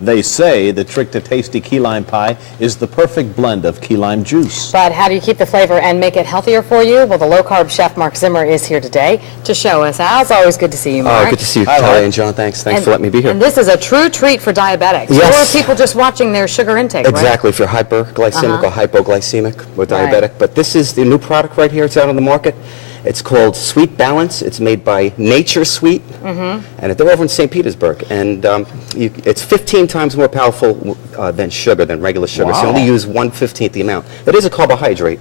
They say the trick to tasty key lime pie is the perfect blend of key lime juice. But how do you keep the flavor and make it healthier for you? Well, the low-carb chef, Mark Zimmer, is here today to show us how. It's always good to see you, Mark. Oh, good to see you, Hi, Kelly Mark. and John. Thanks for letting me be here. And this is a true treat for diabetics. Yes. Or people just watching their sugar intake, Exactly, if you're hyperglycemic or hypoglycemic or diabetic. Right. But this is the new product right here. It's out on the market. It's called Sweet Balance. It's made by Nature Sweet, and they're over in St. Petersburg. And it's 15 times more powerful than sugar, than regular sugar. Wow. So you only use 1/15 the amount. It is a carbohydrate.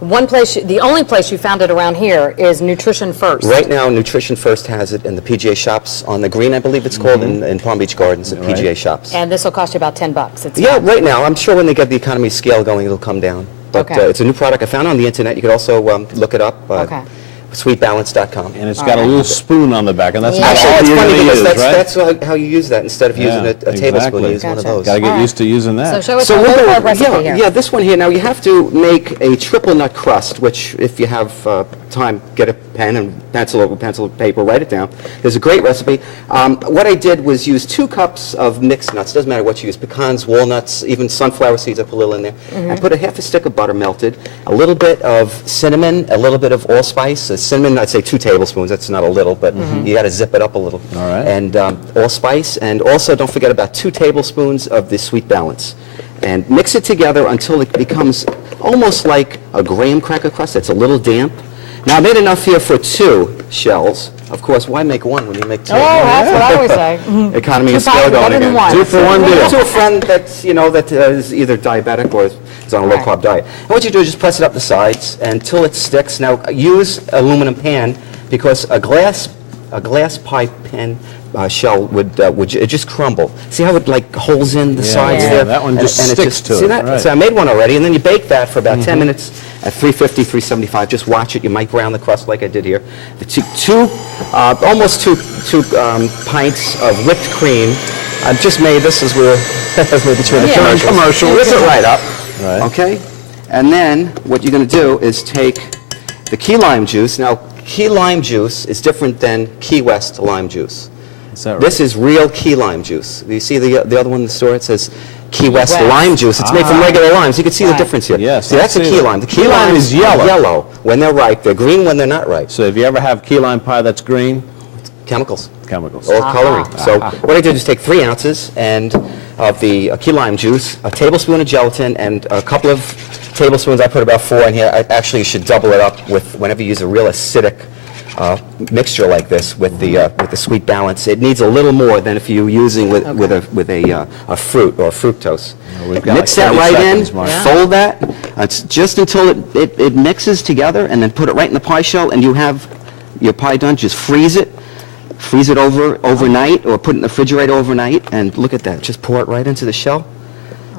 One place, the only place you found it around here is Nutrition First. Right now, Nutrition First has it in the PGA shops on the green, I believe it's called, in Palm Beach Gardens at PGA shops. And this will cost you about $10. It's Yeah, right now. I'm sure when they get the economy scale going, it'll come down. But Okay. it's a new product I found on the internet. You could also look it up. Okay. Sweetbalance.com. And it's got a little spoon on the back, and that's Yeah. what Actually, you're it's funny going to because use, right? that's how you use that. Instead of using Yeah, a tablespoon, exactly. you use one of Gotcha. those. Got to get All used to using that. So show us So the we're low-carb gonna, recipe here. yeah, this one here. Now you have to make a triple nut crust, which if you have time, get a pen and pencil and paper, write it down. There's a great recipe. What I did was use 2 cups of mixed nuts. Doesn't matter what you use, pecans, walnuts, even sunflower seeds. I put a little in there. I put a half a stick of butter melted, a little bit of cinnamon, a little bit of allspice. Cinnamon, I'd say 2 tablespoons. That's not a little, but you got to zip it up a little. All right. And allspice, and also don't forget about 2 tablespoons of the Sweet Balance. And mix it together until it becomes almost like a graham cracker crust. It's a little damp. Now I made enough here for 2 shells. Of course, why make one when you make 2? Oh, that's what I always say. Economy Two is still pies are going better than again. one. 2 for 1 deal. To a friend that's, that is either diabetic or is on a Right. low-carb diet. And what you do is just press it up the sides until it sticks. Now use aluminum pan because a glass pie pan shell would it just crumble. See how it like holes in the sides yeah, there? that one just And sticks to see it, that? right. So I made one already, and then you bake that for about 10 minutes at 350, 375. Just watch it. You might brown the crust like I did here. Almost two pints of whipped cream. I've just made this as we're between the Yeah. commercial. Whip it right up. Right. Okay? And then what you're going to do is take the key lime juice. Now, key lime juice is different than Key West lime juice. Is that right? This is real key lime juice. You see the other one in the store? It says Key West West. lime juice. It's made from regular limes. You can see the Right. difference here. Yes, See, I that's a see key that. lime. The Key lime limes is yellow. are yellow when they're ripe. They're green when they're not ripe. So if you ever have key lime pie that's green, Chemicals. chemicals. All coloring. So what I did is take 3 ounces of the key lime juice, a tablespoon of gelatin, and a couple of tablespoons. I put about 4 in here. Actually, you should double it up with whenever you use a real acidic mixture like this with the Sweet Balance. It needs a little more than if you're using with a fruit or fructose. Well, we've got Mix like that 30 right seconds, in, Mark. fold that. It's just until it mixes together, and then put it right in the pie shell, and you have your pie done. Just freeze it. Freeze it overnight, or put it in the refrigerator overnight, and look at that. Just pour it right into the shell,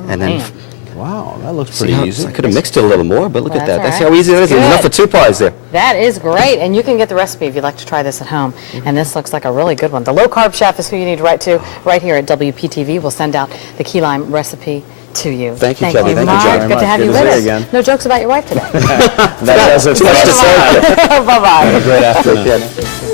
and then. man. Wow, that looks See pretty how, easy. I could have mixed it a little more, but look Well, at that. that's That's all how right. easy it is. There's Good. enough for 2 pies there. That is great, and you can get the recipe if you'd like to try this at home. And this looks like a really good one. The Low Carb Chef is who you need to write to right here at WPTV. We'll send out the key lime recipe to you. Thank you, Kelly. Thank you, Mark. John. very Good to much. have Good you to with see us. you again. No jokes about your wife today. That does it. Much to say. Bye-bye. Great afternoon.